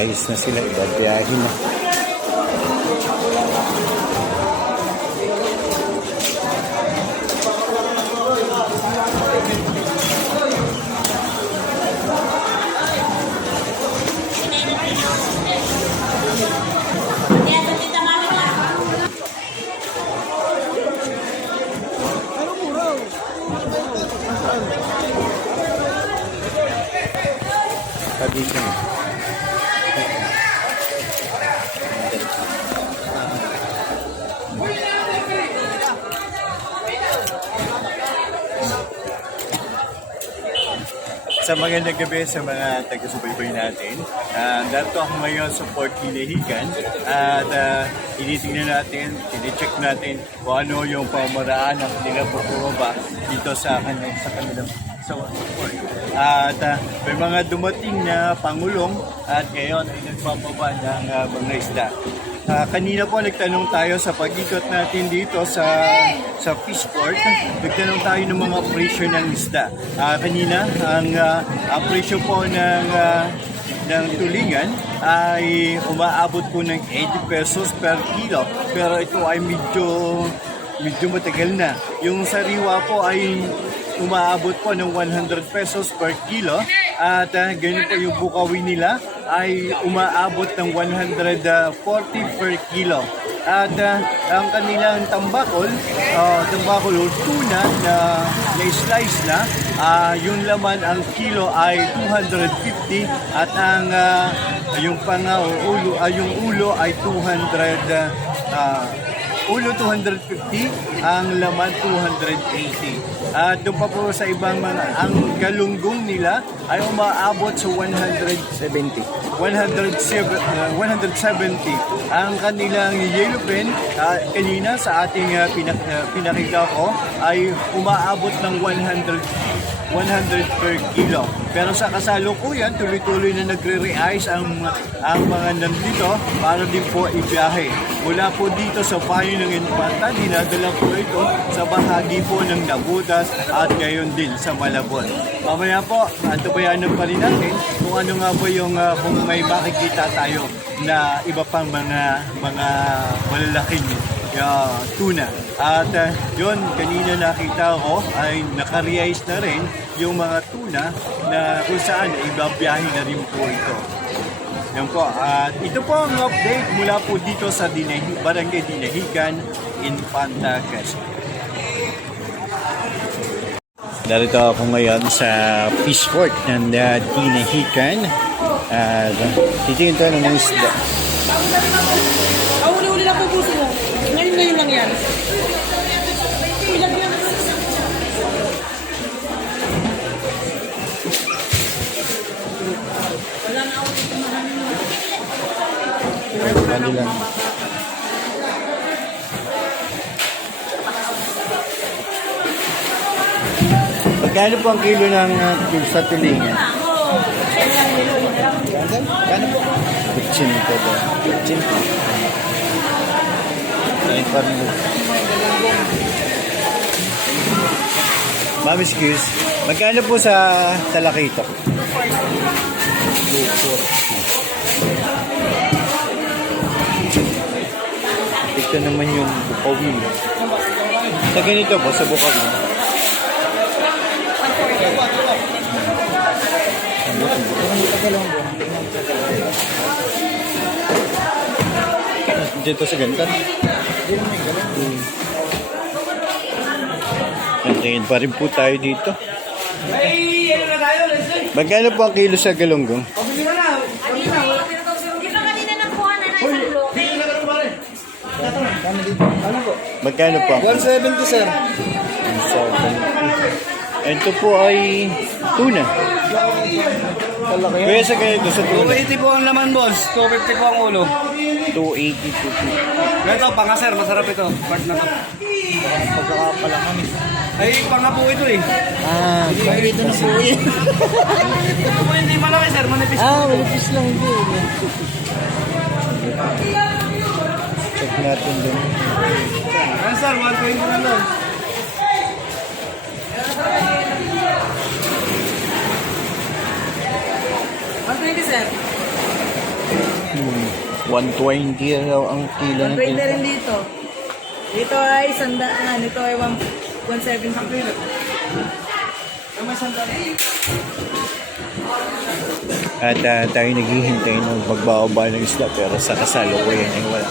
Nag-ayos na sila, ibabiyahin na. Sabi ko. Sa magandang gabi sa mga taga-subaybay natin. Uh, darito ako ngayon sa Port Hinahigan at uh, tinitingnan natin, tinicheck natin kung ano yung pamaraan ng bumaba dito sa kanilang sa kanilang sa port. At uh, may mga dumating na pangulong at ngayon ay nagpapaba ng uh, mga isda. Ah, kanina po nagtanong tayo sa pag-ikot natin dito sa sa Fishport. Nagtanong tayo ng mga presyo ng isda. Ah, kanina ang ah, ang presyo po ng ah, ng tulingan ay umaabot po ng 80 pesos per kilo. Pero ito ay medyo medyo matagal na. Yung sariwa po ay umaabot po ng 100 pesos per kilo at uh, ganyan po yung bukawi nila ay umaabot ng 140 per kilo. At uh, ang kanilang tambakol, uh, tambakol o tuna na, na slice na, uh, yung laman ang kilo ay 250 at ang uh, yung panga o ulo, uh, yung ulo ay 200 uh, ulo 250, ang laman 280. At doon pa po sa ibang mga, ang galunggong nila ay umaabot sa 170. 170, uh, 170. Ang kanilang yellow pen, uh, kanina sa ating uh, pinak, uh, pinakita ko, ay umaabot ng 100 100 per kilo. Pero sa kasalukuyan, tuloy-tuloy na nagre-reais ang, ang mga nandito para din po ibiyahe. Mula po dito sa payo ng Infanta, dinadala po ito sa bahagi po ng Nabutas at ngayon din sa Malabon. Mamaya po, antabayanan pa rin natin kung ano nga po yung uh, kung may makikita tayo na iba pang mga mga malalaking uh, tuna. At uh, yun, kanina nakita ko ay nakarealize na rin yung mga tuna na kung saan ibabiyahe na rin po ito. Yan po. At ito po ang update mula po dito sa Dinahi, Barangay Dinahigan, Infanta, Quezon. Narito ako ngayon sa Fishport ng uh, Dinahigan. At uh, titingin tayo ng isda. Ah, uli-uli lang po puso mo. Ngayon lang yan. Ilan yan? Bali lang. Magkano po ang kilo ng uh, sa tulingan? Kano po? 15 po ba? 15 po. Pa rin. Ma'am, excuse. Magkano po sa talakito? 240. Ito naman yung bukawin. Sa ganito po, sa bukawin. Dito sa ganito. Hmm. Tingin pa rin po tayo dito. Ay, ano na tayo? Magkano po ang kilo sa galunggong? Pabili na na. Pabili na. Di ba kanina nakuha na na isang lote? Ano po? Magkano po? 170 sir. Ito po ay tuna. Malaki Kaya sa ganito, sa tuna. 280 po ang laman boss. 250 po ang ulo. 280 po. Ito, panga sir. Masarap ito. Part na to. Pagkakapalaman eh. Ay, panga po ito eh. Ah, dito na po. Ito po hindi malaki sir. Manipis. ah, malipis lang din. Check natin din. Ano sir? 120 na lang. Sir. 120 raw ang kilo ng 120 rin dito. Dito ay sandaan. Ito ay 1, 170. Tama sandaan. At ah, tayo naghihintay ng magbababa ng isla pero sa kasalukuyan ay wala.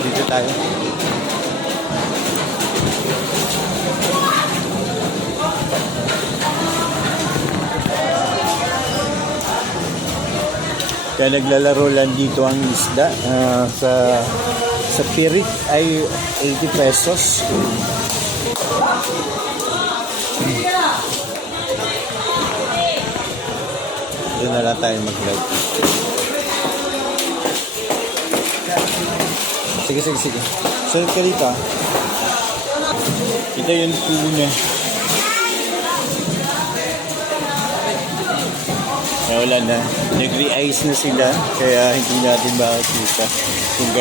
Dito tayo. Kaya naglalaro lang dito ang isda. ah, sa sa pirit ay 80 pesos. Doon na lang tayo mag-live. Sige, sige, sige. Sunod ka dito. Ito yung tuna. Eh, wala na. Nag-re-ice na sila. Kaya hindi natin makakita. Kung